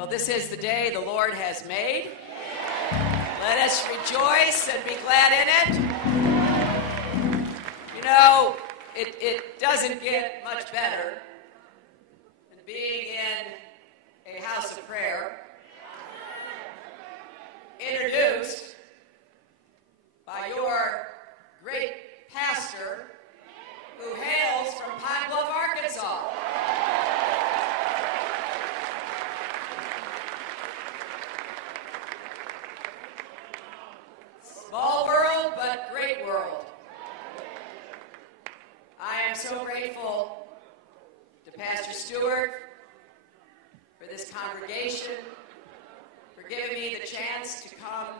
Well, this is the day the Lord has made. Let us rejoice and be glad in it. You know, it doesn't get much better than being in a house of prayer, introduced by your great pastor who hails from Pine Bluff, Arkansas. Small world, but great world. I am so grateful to Pastor Stewart for this congregation, for giving me the chance to come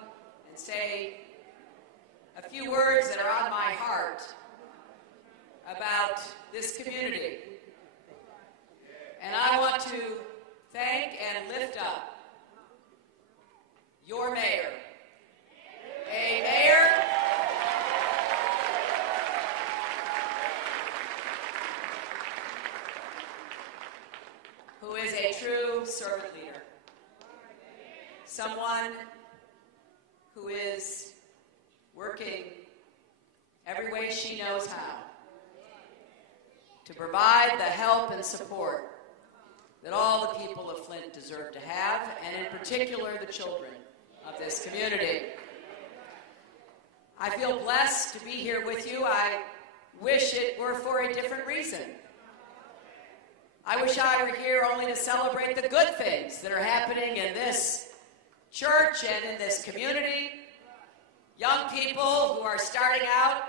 and say a few words that are on my heart about this community. And I want to thank and lift up your mayor. A mayor who is a true servant leader. Someone who is working every way she knows how to provide the help and support that all the people of Flint deserve to have, and in particular the children of this community. I feel blessed to be here with you. I wish it were for a different reason. I wish I were here only to celebrate the good things that are happening in this church and in this community. Young people who are starting out,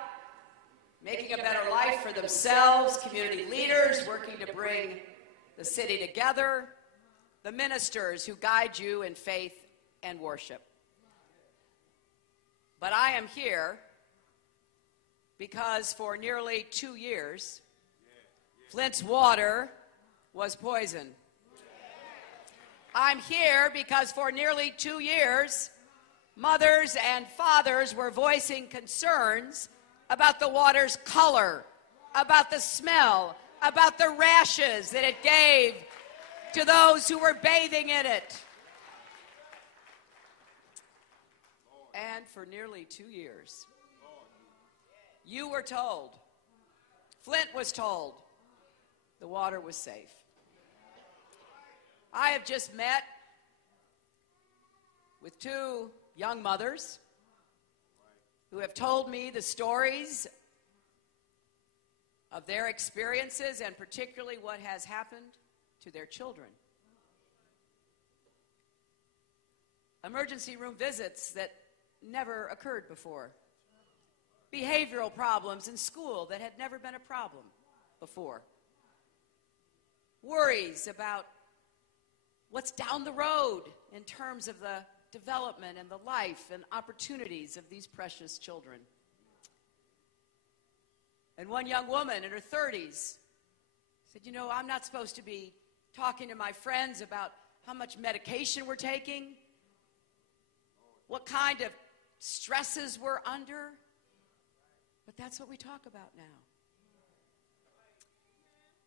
making a better life for themselves, community leaders working to bring the city together, the ministers who guide you in faith and worship. But I am here because for nearly 2 years, Flint's water was poisoned. I'm here because for nearly 2 years, mothers and fathers were voicing concerns about the water's color, about the smell, about the rashes that it gave to those who were bathing in it. And for nearly 2 years, you were told, Flint was told, the water was safe. I have just met with 2 young mothers who have told me the stories of their experiences and particularly what has happened to their children. Emergency room visits that never occurred before. Behavioral problems in school that had never been a problem before. Worries about what's down the road in terms of the development and the life and opportunities of these precious children. And one young woman in her 30s said, you know, I'm not supposed to be talking to my friends about how much medication we're taking, what kind of stresses we're under, but that's what we talk about now.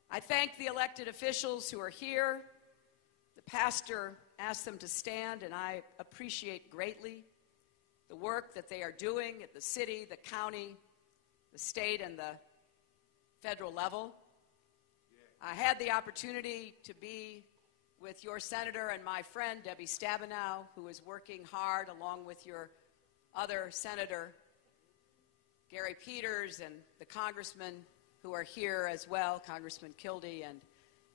I thank the elected officials who are here. The pastor asked them to stand, and I appreciate greatly the work that they are doing at the city, the county, the state, and the federal level. I had the opportunity to be with your senator and my friend, Debbie Stabenow, who is working hard along with your other senator, Gary Peters, and the congressmen who are here as well, Congressman Kildee and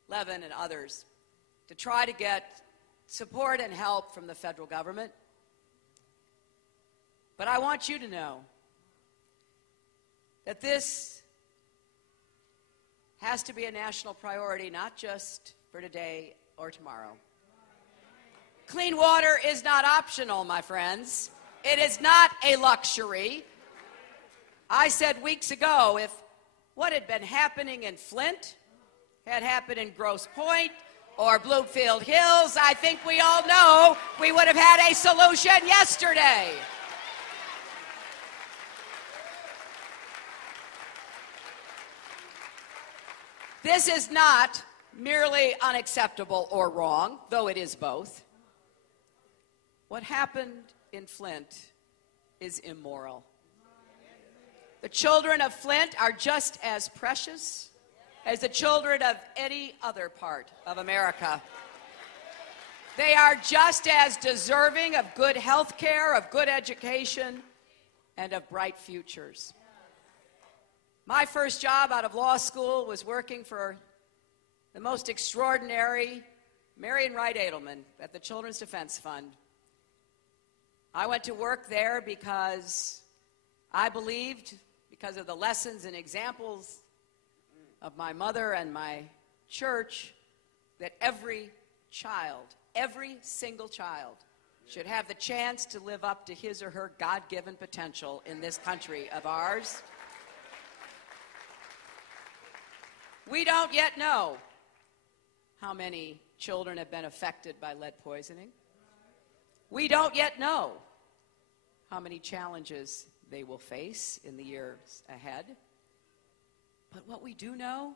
Levin and others, to try to get support and help from the federal government. But I want you to know that this has to be a national priority, not just for today or tomorrow. Clean water is not optional, my friends. It is not a luxury. I said weeks ago, if what had been happening in Flint had happened in Grosse Pointe or Bloomfield Hills, I think we all know we would have had a solution yesterday. This is not merely unacceptable or wrong, though it is both. What happened in Flint is immoral. The children of Flint are just as precious as the children of any other part of America. They are just as deserving of good health care, of good education, and of bright futures. My first job out of law school was working for the most extraordinary Marian Wright Edelman at the Children's Defense Fund. I went to work there because I believed, because of the lessons and examples of my mother and my church, that every child, every single child, should have the chance to live up to his or her God-given potential in this country of ours. We don't yet know how many children have been affected by lead poisoning. We don't yet know how many challenges they will face in the years ahead. But what we do know,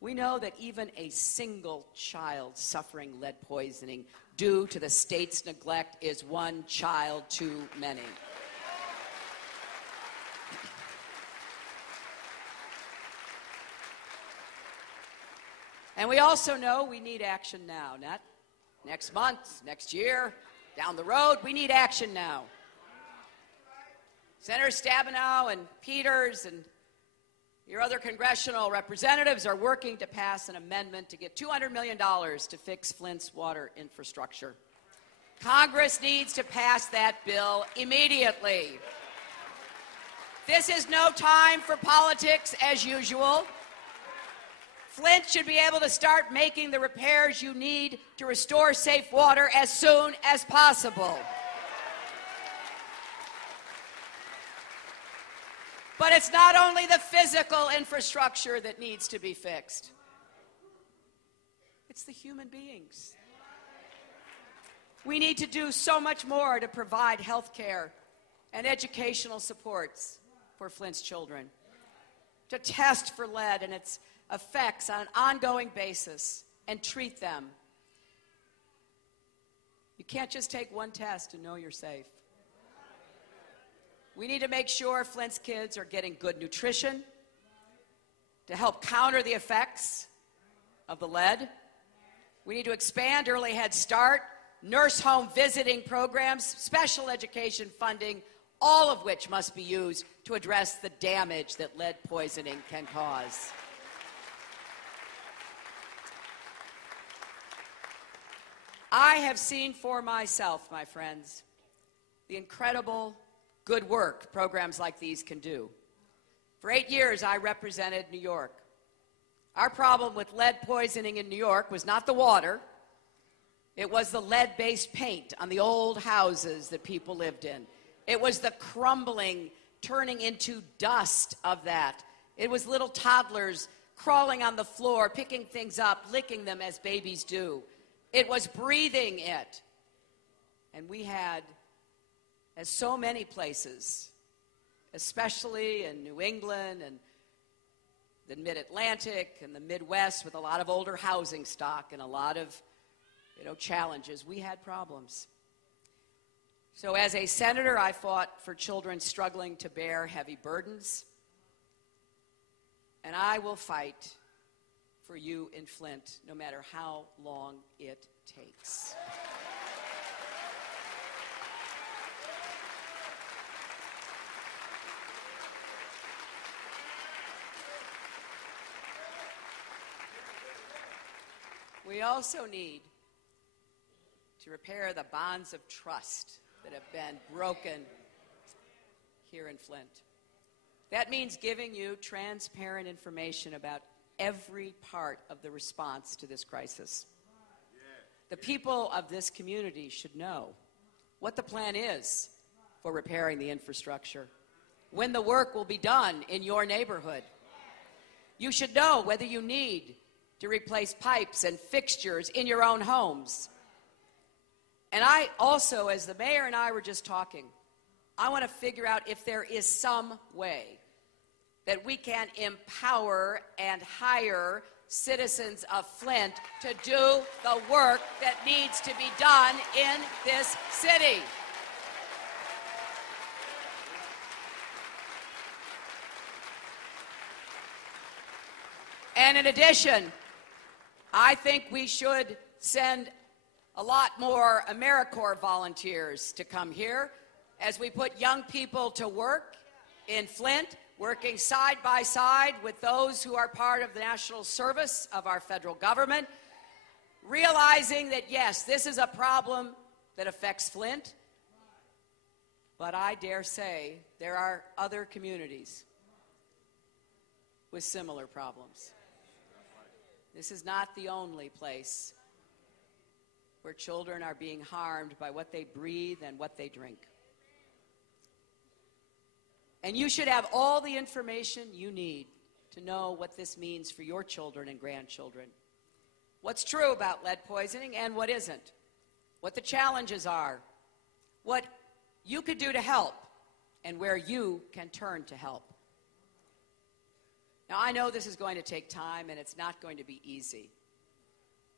we know that even a single child suffering lead poisoning due to the state's neglect is one child too many. And we also know we need action now, not next month, next year, down the road. We need action now. Senator Stabenow and Peters and your other congressional representatives are working to pass an amendment to get $200 million to fix Flint's water infrastructure. Congress needs to pass that bill immediately. This is no time for politics as usual. Flint should be able to start making the repairs you need to restore safe water as soon as possible. But it's not only the physical infrastructure that needs to be fixed. It's the human beings. We need to do so much more to provide health care and educational supports for Flint's children, to test for lead and its effects on an ongoing basis and treat them. You can't just take one test and know you're safe. We need to make sure Flint's kids are getting good nutrition to help counter the effects of the lead. We need to expand early Head Start, nurse home visiting programs, special education funding, all of which must be used to address the damage that lead poisoning can cause. I have seen for myself, my friends, the incredible good work programs like these can do. For 8 years, I represented New York. Our problem with lead poisoning in New York was not the water. It was the lead-based paint on the old houses that people lived in. It was the crumbling, turning into dust of that. It was little toddlers crawling on the floor, picking things up, licking them as babies do. It was breathing it. And we had, as so many places, especially in New England and the Mid-Atlantic and the Midwest, with a lot of older housing stock and a lot of challenges, we had problems. So as a senator, I fought for children struggling to bear heavy burdens. And I will fight for you in Flint, no matter how long it takes. We also need to repair the bonds of trust that have been broken here in Flint. That means giving you transparent information about every part of the response to this crisis. The people of this community should know what the plan is for repairing the infrastructure, when the work will be done in your neighborhood. You should know whether you need to replace pipes and fixtures in your own homes. And I also, as the mayor and I were just talking, I want to figure out if there is some way that we can empower and hire citizens of Flint to do the work that needs to be done in this city. And in addition, I think we should send a lot more AmeriCorps volunteers to come here as we put young people to work in Flint, working side by side with those who are part of the national service of our federal government, realizing that, yes, this is a problem that affects Flint, but I dare say there are other communities with similar problems. This is not the only place where children are being harmed by what they breathe and what they drink. And you should have all the information you need to know what this means for your children and grandchildren. What's true about lead poisoning and what isn't. What the challenges are. What you could do to help and where you can turn to help. Now, I know this is going to take time and it's not going to be easy.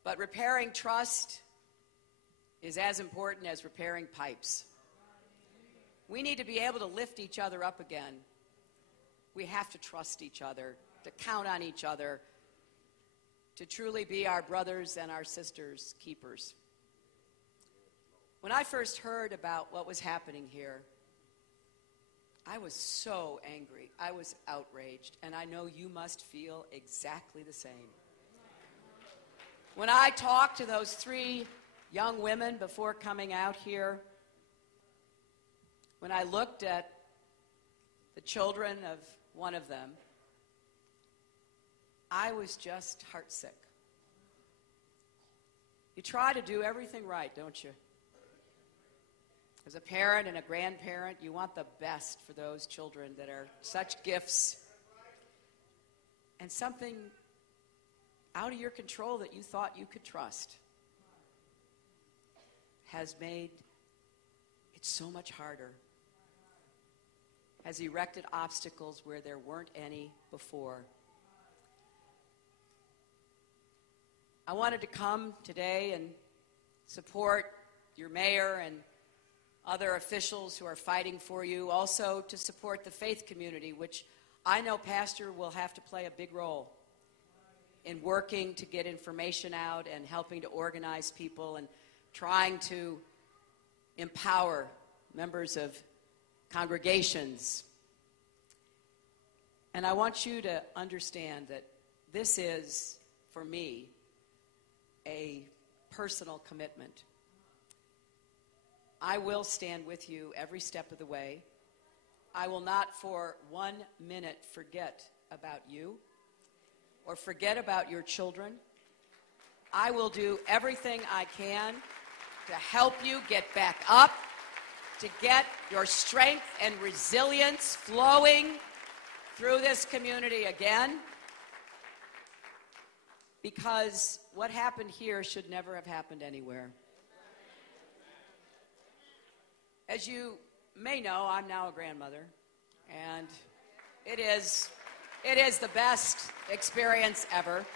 But repairing trust is as important as repairing pipes. We need to be able to lift each other up again. We have to trust each other, to count on each other, to truly be our brothers and our sisters' keepers. When I first heard about what was happening here, I was so angry. I was outraged, and I know you must feel exactly the same. When I talked to those 3 young women before coming out here, when I looked at the children of one of them, I was just heartsick. You try to do everything right, don't you? As a parent and a grandparent, you want the best for those children that are such gifts. And something out of your control that you thought you could trust has made it so much harder. Has erected obstacles where there weren't any before. I wanted to come today and support your mayor and other officials who are fighting for you, also to support the faith community, which I know Pastor will have to play a big role in working to get information out and helping to organize people and trying to empower members of congregations. And I want you to understand that this is, for me, a personal commitment. I will stand with you every step of the way. I will not for 1 minute forget about you or forget about your children. I will do everything I can to help you get back up, to get your strength and resilience flowing through this community again, because what happened here should never have happened anywhere. As you may know, I'm now a grandmother, and it is the best experience ever.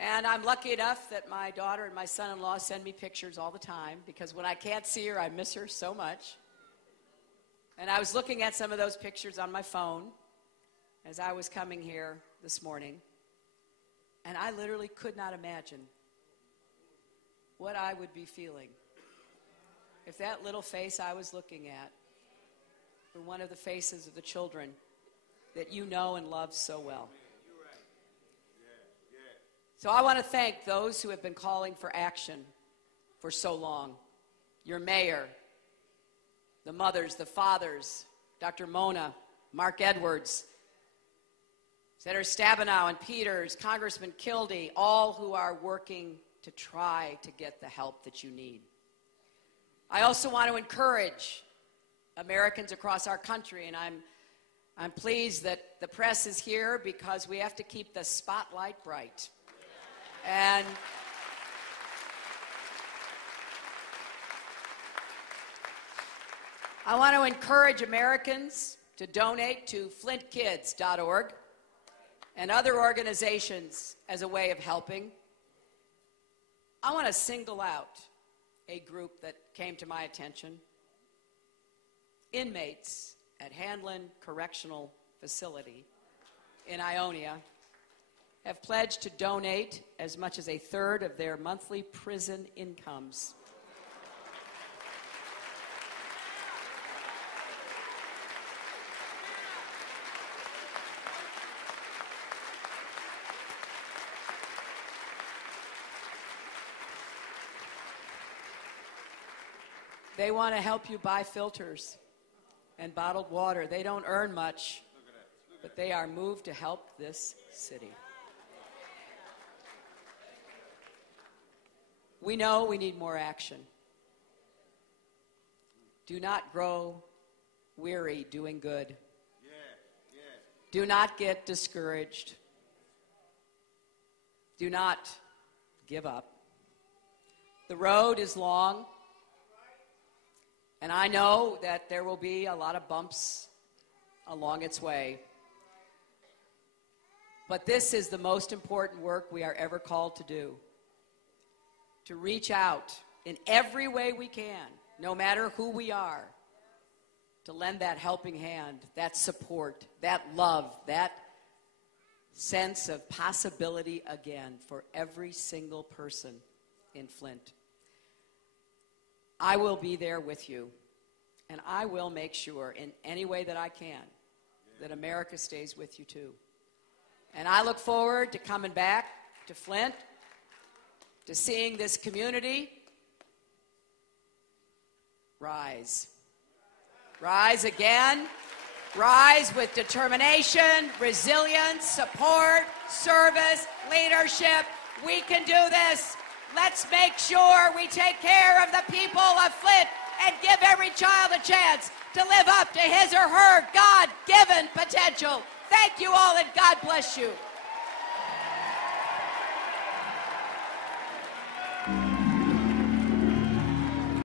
And I'm lucky enough that my daughter and my son-in-law send me pictures all the time, because when I can't see her, I miss her so much. And I was looking at some of those pictures on my phone as I was coming here this morning, and I literally could not imagine what I would be feeling if that little face I was looking at were one of the faces of the children that you know and love so well. So I want to thank those who have been calling for action for so long. Your mayor, the mothers, the fathers, Dr. Mona, Mark Edwards, Senator Stabenow and Peters, Congressman Kildee, all who are working to try to get the help that you need. I also want to encourage Americans across our country, and I'm pleased that the press is here because we have to keep the spotlight bright. And I want to encourage Americans to donate to flintkids.org. and other organizations as a way of helping, I want to single out a group that came to my attention. Inmates at Hanlon Correctional Facility in Ionia have pledged to donate as much as 1/3 of their monthly prison incomes. They want to help you buy filters and bottled water. They don't earn much, but they are moved to help this city. We know we need more action. Do not grow weary doing good. Do not get discouraged. Do not give up. The road is long, and I know that there will be a lot of bumps along its way. But this is the most important work we are ever called to do. To reach out in every way we can, no matter who we are, to lend that helping hand, that support, that love, that sense of possibility again for every single person in Flint. I will be there with you, and I will make sure in any way that I can that America stays with you too. And I look forward to coming back to Flint, to seeing this community rise. Rise again. Rise with determination, resilience, support, service, leadership. We can do this. Let's make sure we take care of the people of Flint and give every child a chance to live up to his or her God-given potential. Thank you all, and God bless you.